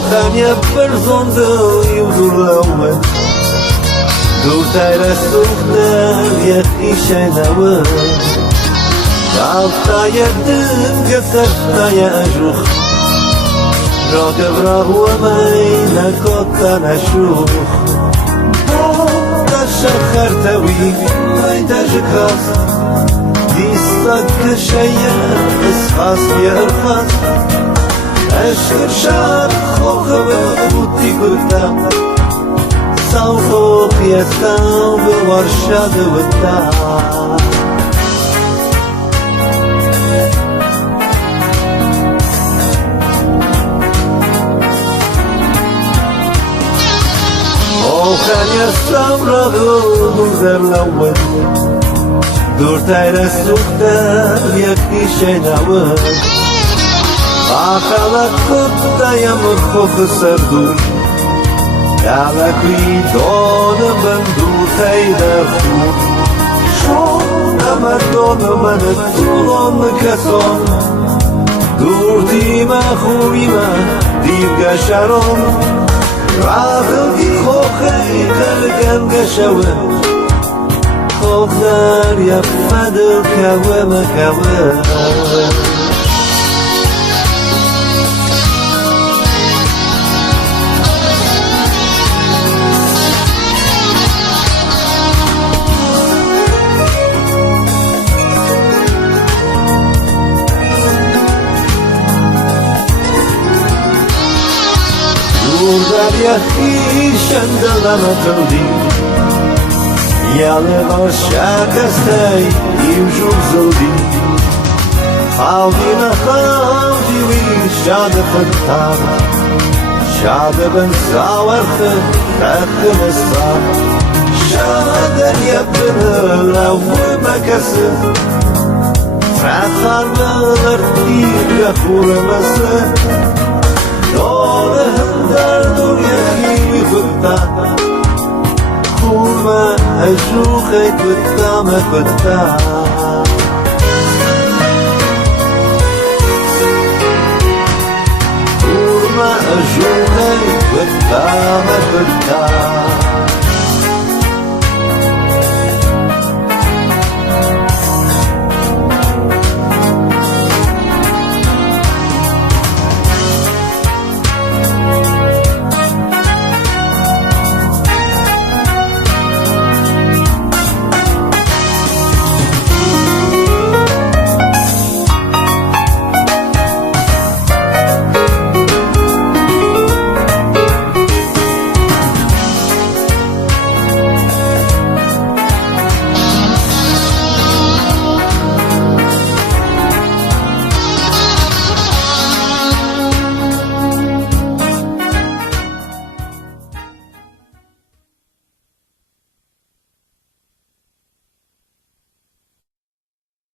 خم يبرزوندو يودولوه دورتای رسوخنم یخی شنوه دافتای دم گسرتای اجوخ را گبراه و می نکتا نشوخ شخرتوي ويدجكاس ديستك شيء اسخاص يرخص اشكر شعر خوخ بوتي قلتا صوفوق يستاو بورشاد ودا خان يستم رغو زر الأول دورتای رسوخته یکی شنوه آخلق کتایم خوخ سردو یالکوی دون من دورتای دخو شون امدون من طولون کسون دورتی ما خوبی من دیو گشرون راغلقي خوخي خلقان قشوه خوخدار يفد الكوه مكوه Urzal yahi shandalama kaldi Yale varshakastay imjum zildi Khavdina khavdili shade fattav Shade ben zawarkhe takhim estar Shaden yabne lawe makase Fakhar meler diga khurmase در دنیای خودتا خوما اشوخ کتا مکتا